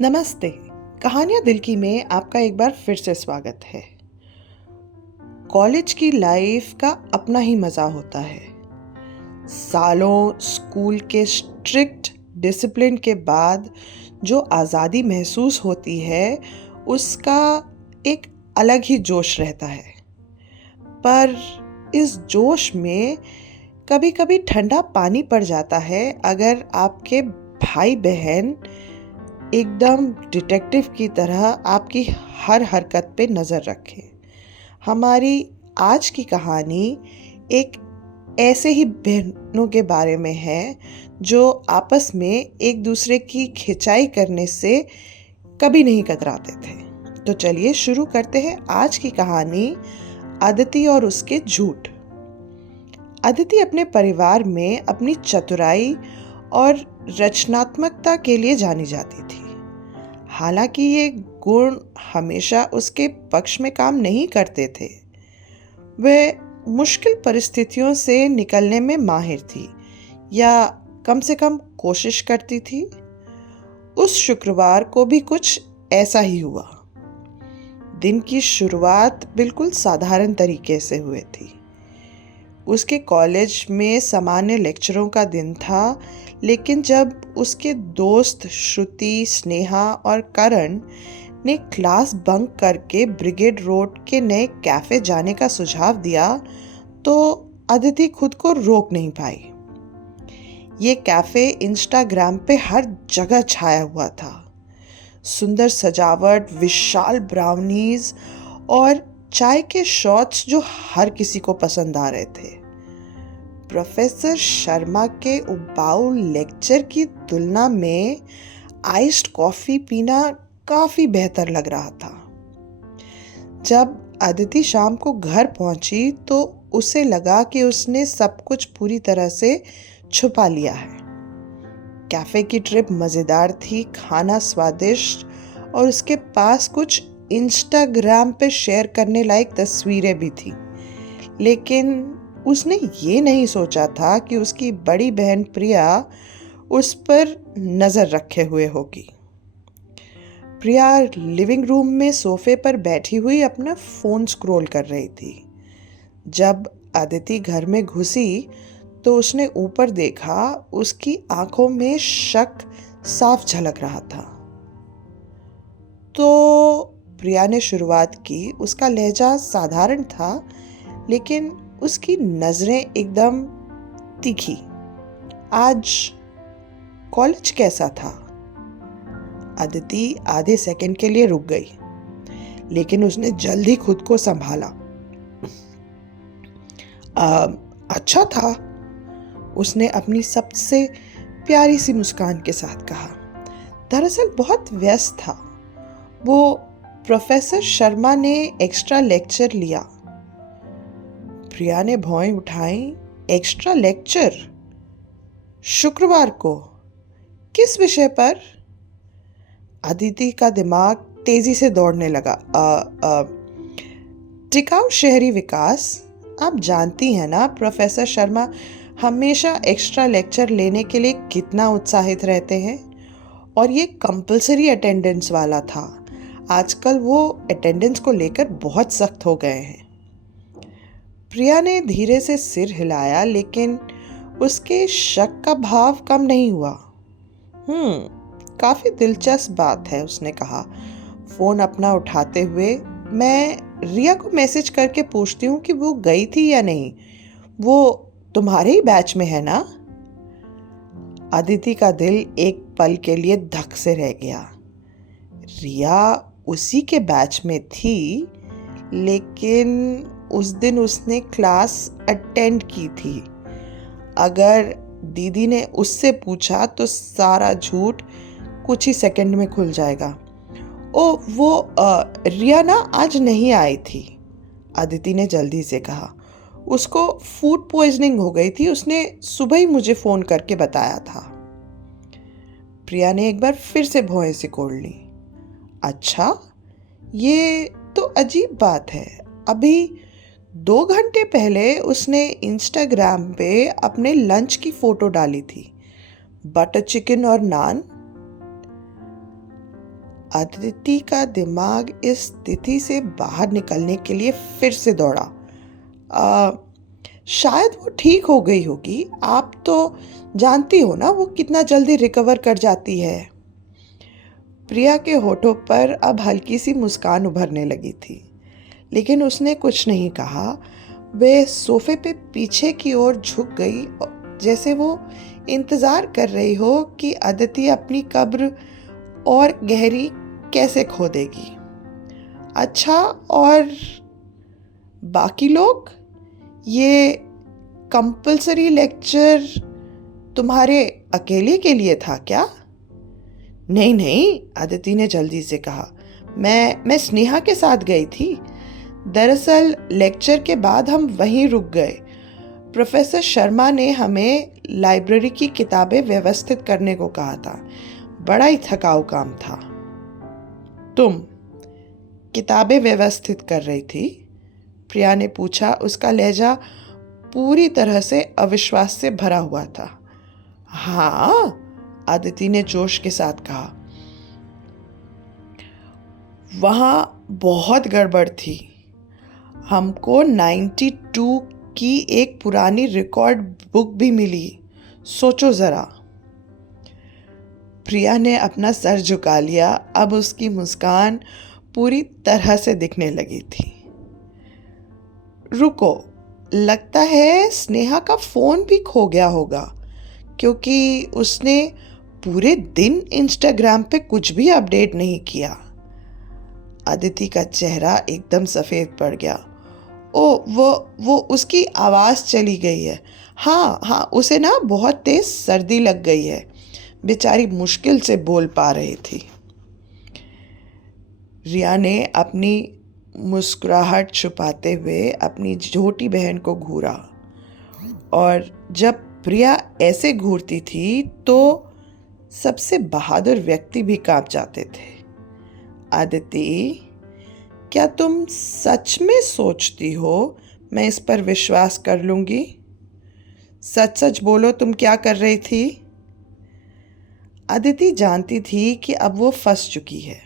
नमस्ते। कहानियाँ दिल की में आपका एक बार फिर से स्वागत है। कॉलेज की लाइफ का अपना ही मज़ा होता है। सालों स्कूल के स्ट्रिक्ट डिसिप्लिन के बाद जो आज़ादी महसूस होती है, उसका एक अलग ही जोश रहता है। पर इस जोश में कभी-कभी ठंडा पानी पड़ जाता है अगर आपके भाई बहन एकदम डिटेक्टिव की तरह आपकी हर हरकत पे नज़र रखें। हमारी आज की कहानी एक ऐसे ही बहनों के बारे में है जो आपस में एक दूसरे की खिंचाई करने से कभी नहीं कतराते थे। तो चलिए शुरू करते हैं आज की कहानी, अदिति और उसके झूठ। अदिति अपने परिवार में अपनी चतुराई और रचनात्मकता के लिए जानी जाती थी। हालांकि ये गुण हमेशा उसके पक्ष में काम नहीं करते थे। वह मुश्किल परिस्थितियों से निकलने में माहिर थी, या कम से कम कोशिश करती थी। उस शुक्रवार को भी कुछ ऐसा ही हुआ। दिन की शुरुआत बिल्कुल साधारण तरीके से हुई थी। उसके कॉलेज में सामान्य लेक्चरों का दिन था, लेकिन जब उसके दोस्त श्रुति, स्नेहा और करण ने क्लास बंक करके ब्रिगेड रोड के नए कैफ़े जाने का सुझाव दिया, तो अदिति खुद को रोक नहीं पाई। ये कैफ़े इंस्टाग्राम पे हर जगह छाया हुआ था। सुंदर सजावट, विशाल ब्राउनीज और चाय के शॉट्स जो हर किसी को पसंद आ रहे थे। प्रोफेसर शर्मा के उबाऊ लेक्चर की तुलना में आइस्ड कॉफ़ी पीना काफ़ी बेहतर लग रहा था। जब अदिति शाम को घर पहुंची तो उसे लगा कि उसने सब कुछ पूरी तरह से छुपा लिया है। कैफ़े की ट्रिप मज़ेदार थी, खाना स्वादिष्ट, और उसके पास कुछ इंस्टाग्राम पे शेयर करने लायक तस्वीरें भी थी। लेकिन उसने ये नहीं सोचा था कि उसकी बड़ी बहन प्रिया उस पर नज़र रखे हुए होगी। प्रिया लिविंग रूम में सोफे पर बैठी हुई अपना फ़ोन स्क्रॉल कर रही थी। जब अदिति घर में घुसी तो उसने ऊपर देखा। उसकी आंखों में शक साफ झलक रहा था। तो प्रिया ने शुरुआत की। उसका लहजा साधारण था, लेकिन उसकी नजरें एकदम तीखी। आज कॉलेज कैसा था? अदिति आधे सेकंड के लिए रुक गई, लेकिन उसने जल्द ही खुद को संभाला। अच्छा था, उसने अपनी सबसे प्यारी सी मुस्कान के साथ कहा। दरअसल बहुत व्यस्त था। वो प्रोफेसर शर्मा ने एक्स्ट्रा लेक्चर लिया। प्रिया ने भौएं उठाई। Extra lecture? शुक्रवार को? किस विषय पर? अदिति का दिमाग तेजी से दौड़ने लगा। टिकाऊ शहरी विकास। आप जानती हैं ना, प्रोफेसर शर्मा हमेशा एक्स्ट्रा लेक्चर लेने के लिए कितना उत्साहित रहते हैं। और ये कंपलसरी अटेंडेंस वाला था। आजकल वो अटेंडेंस को लेकर बहुत सख्त हो गए हैं। प्रिया ने धीरे से सिर हिलाया, लेकिन उसके शक का भाव कम नहीं हुआ। काफी दिलचस्प बात है, उसने कहा, फोन अपना उठाते हुए। मैं रिया को मैसेज करके पूछती हूँ कि वो गई थी या नहीं। वो तुम्हारे ही बैच में है ना? अदिति का दिल एक पल के लिए धक से रह गया। रिया उसी के बैच में थी, लेकिन उस दिन उसने क्लास अटेंड की थी। अगर दीदी ने उससे पूछा तो सारा झूठ कुछ ही सेकंड में खुल जाएगा। वो रिया ना आज नहीं आई थी, अदिति ने जल्दी से कहा। उसको फूड पॉइजनिंग हो गई थी, उसने सुबह ही मुझे फोन करके बताया था। प्रिया ने एक बार फिर से भौएं सिकोड़ ली। अच्छा, ये तो अजीब बात है। अभी 2 घंटे पहले उसने इंस्टाग्राम पे अपने लंच की फोटो डाली थी, बटर चिकन और नान। अदिति का दिमाग इस स्थिति से बाहर निकलने के लिए फिर से दौड़ा। शायद वो ठीक हो गई होगी, आप तो जानती हो ना वो कितना जल्दी रिकवर कर जाती है। प्रिया के होठों पर अब हल्की सी मुस्कान उभरने लगी थी, लेकिन उसने कुछ नहीं कहा। वे सोफे पे पीछे की ओर झुक गई, जैसे वो इंतजार कर रही हो कि अदिति अपनी कब्र और गहरी कैसे खोदेगी। अच्छा, और बाकी लोग? ये कंपल्सरी लेक्चर तुम्हारे अकेले के लिए था क्या? नहीं नहीं, अदिति ने जल्दी से कहा, मैं स्नेहा के साथ गई थी। दरअसल लेक्चर के बाद हम वहीं रुक गए। प्रोफेसर शर्मा ने हमें लाइब्रेरी की किताबें व्यवस्थित करने को कहा था। बड़ा ही थकाऊ काम था। तुम किताबें व्यवस्थित कर रही थी? प्रिया ने पूछा। उसका लहजा पूरी तरह से अविश्वास से भरा हुआ था। हाँ, अदिति ने जोश के साथ कहा। वहां बहुत गड़बड़ थी। हमको 92 की एक पुरानी रिकॉर्ड बुक भी मिली। सोचो जरा। प्रिया ने अपना सर झुका लिया। अब उसकी मुस्कान पूरी तरह से दिखने लगी थी। रुको, लगता है स्नेहा का फोन भी खो गया होगा, क्योंकि उसने पूरे दिन इंस्टाग्राम पे कुछ भी अपडेट नहीं किया। अदिति का चेहरा एकदम सफेद पड़ गया। ओ, वो उसकी आवाज़ चली गई है। हाँ, उसे ना बहुत तेज सर्दी लग गई है। बेचारी मुश्किल से बोल पा रही थी। रिया ने अपनी मुस्कुराहट छुपाते हुए अपनी छोटी बहन को घूरा, और जब प्रिया ऐसे घूरती थी तो सबसे बहादुर व्यक्ति भी कांप जाते थे। अदिति, क्या तुम सच में सोचती हो मैं इस पर विश्वास कर लूंगी? सच सच बोलो, तुम क्या कर रही थी? अदिति जानती थी कि अब वो फंस चुकी है,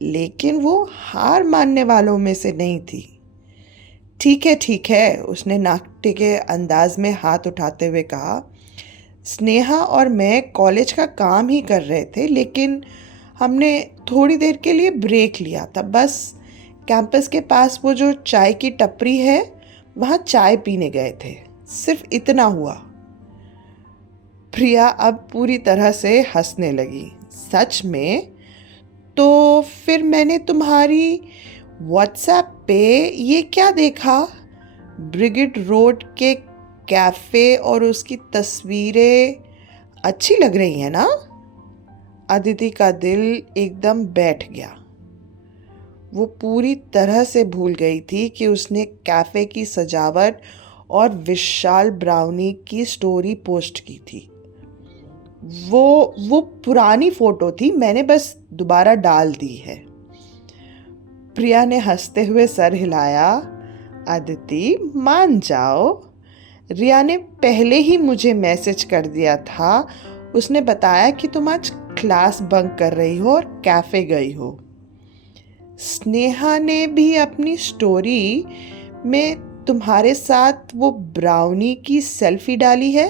लेकिन वो हार मानने वालों में से नहीं थी। ठीक है, उसने नाट्य के अंदाज में हाथ उठाते हुए कहा। स्नेहा और मैं कॉलेज का काम ही कर रहे थे, लेकिन हमने थोड़ी देर के लिए ब्रेक लिया था। बस कैंपस के पास वो जो चाय की टपरी है, वहाँ चाय पीने गए थे। सिर्फ इतना हुआ। प्रिया अब पूरी तरह से हंसने लगी। सच में? तो फिर मैंने तुम्हारी व्हाट्सएप पे ये क्या देखा? ब्रिगेड रोड के कैफ़े और उसकी तस्वीरें अच्छी लग रही हैं ना? अदिति का दिल एकदम बैठ गया। वो पूरी तरह से भूल गई थी कि उसने कैफ़े की सजावट और विशाल ब्राउनी की स्टोरी पोस्ट की थी। वो पुरानी फ़ोटो थी, मैंने बस दोबारा डाल दी है। प्रिया ने हंसते हुए सर हिलाया। अदिति, मान जाओ, रिया ने पहले ही मुझे मैसेज कर दिया था। उसने बताया कि तुम आज क्लास बंक कर रही हो और कैफ़े गई हो। स्नेहा ने भी अपनी स्टोरी में तुम्हारे साथ वो ब्राउनी की सेल्फी डाली है।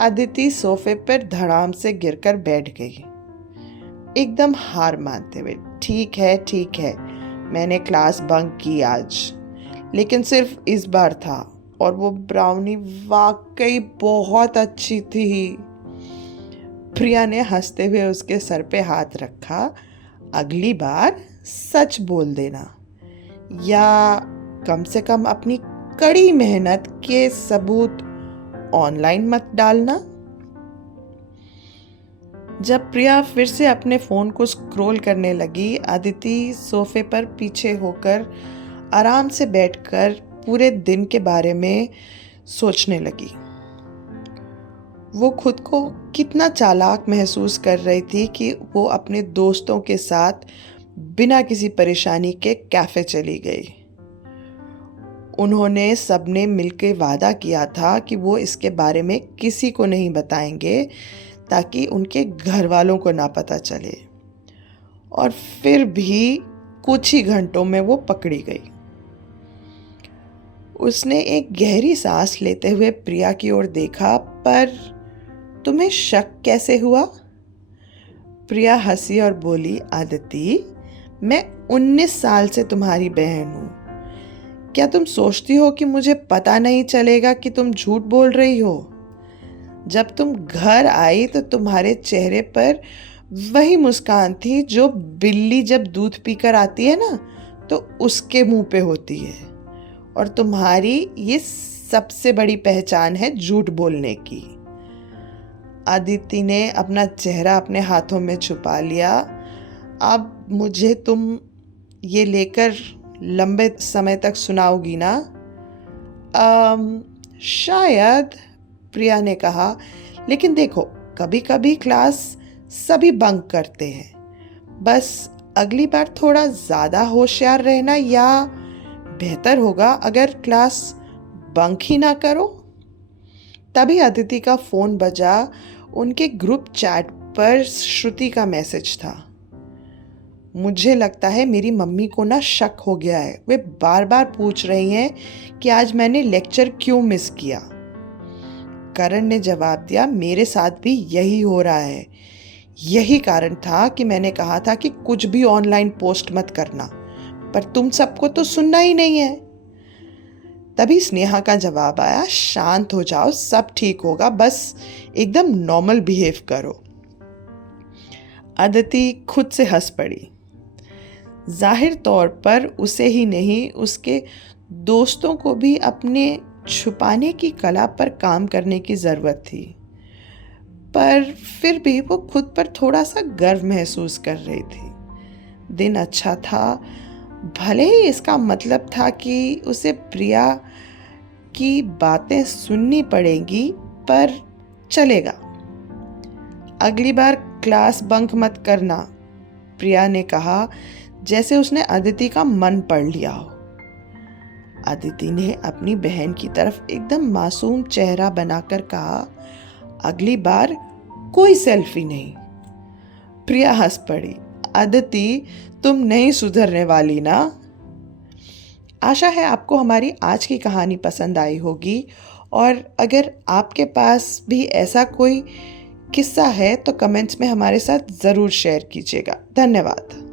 अदिति सोफे पर धड़ाम से गिरकर बैठ गई, एकदम हार मानते हुए। ठीक है, मैंने क्लास बंक की आज, लेकिन सिर्फ इस बार था, और वो ब्राउनी वाकई बहुत अच्छी थी। प्रिया ने हंसते हुए उसके सर पे हाथ रखा। अगली बार सच बोल देना, या कम से कम अपनी कड़ी मेहनत के सबूत ऑनलाइन मत डालना। जब प्रिया फिर से अपने फ़ोन को स्क्रॉल करने लगी, अदिति सोफे पर पीछे होकर आराम से बैठकर पूरे दिन के बारे में सोचने लगी। वो खुद को कितना चालाक महसूस कर रही थी कि वो अपने दोस्तों के साथ बिना किसी परेशानी के कैफ़े चली गई। उन्होंने सबने मिलकर वादा किया था कि वो इसके बारे में किसी को नहीं बताएंगे, ताकि उनके घर वालों को ना पता चले। और फिर भी कुछ ही घंटों में वो पकड़ी गई। उसने एक गहरी सांस लेते हुए प्रिया की ओर देखा, पर तुम्हें शक कैसे हुआ? प्रिया हंसी और बोली, आदिति, मैं 19 साल से तुम्हारी बहन हूं। क्या तुम सोचती हो कि मुझे पता नहीं चलेगा कि तुम झूठ बोल रही हो? जब तुम घर आई तो तुम्हारे चेहरे पर वही मुस्कान थी जो बिल्ली जब दूध पीकर आती है ना, तो उसके मुंह पे होती है। और तुम्हारी ये सबसे बड़ी पहचान है झूठ बोलने की। अदिति ने अपना चेहरा अपने हाथों में छुपा लिया। अब मुझे तुम ये लेकर लंबे समय तक सुनाओगी ना? शायद, प्रिया ने कहा, लेकिन देखो, कभी कभी क्लास सभी बंक करते हैं। बस अगली बार थोड़ा ज़्यादा होशियार रहना, या बेहतर होगा अगर क्लास बंक ही ना करो। तभी अदिति का फ़ोन बजा। उनके ग्रुप चैट पर श्रुति का मैसेज था। मुझे लगता है मेरी मम्मी को ना शक हो गया है। वे बार बार पूछ रही हैं कि आज मैंने लेक्चर क्यों मिस किया। करण ने जवाब दिया, मेरे साथ भी यही हो रहा है। यही कारण था कि मैंने कहा था कि कुछ भी ऑनलाइन पोस्ट मत करना, पर तुम सबको तो सुनना ही नहीं है। तभी स्नेहा का जवाब आया, शांत हो जाओ, सब ठीक होगा, बस एकदम नॉर्मल बिहेव करो। अदिति खुद से हंस पड़ी। जाहिर तौर पर उसे ही नहीं, उसके दोस्तों को भी अपने छुपाने की कला पर काम करने की ज़रूरत थी। पर फिर भी वो खुद पर थोड़ा सा गर्व महसूस कर रही थी। दिन अच्छा था। भले ही इसका मतलब था कि उसे प्रिया की बातें सुननी पड़ेंगी, पर चलेगा। अगली बार क्लास बंक मत करना, प्रिया ने कहा, जैसे उसने अदिति का मन पढ़ लिया हो। अदिति ने अपनी बहन की तरफ एकदम मासूम चेहरा बनाकर कहा, अगली बार कोई सेल्फी नहीं। प्रिया हंस पड़ी। अदिति, तुम नहीं सुधरने वाली ना? आशा है आपको हमारी आज की कहानी पसंद आई होगी, और अगर आपके पास भी ऐसा कोई किस्सा है तो कमेंट्स में हमारे साथ ज़रूर शेयर कीजिएगा। धन्यवाद।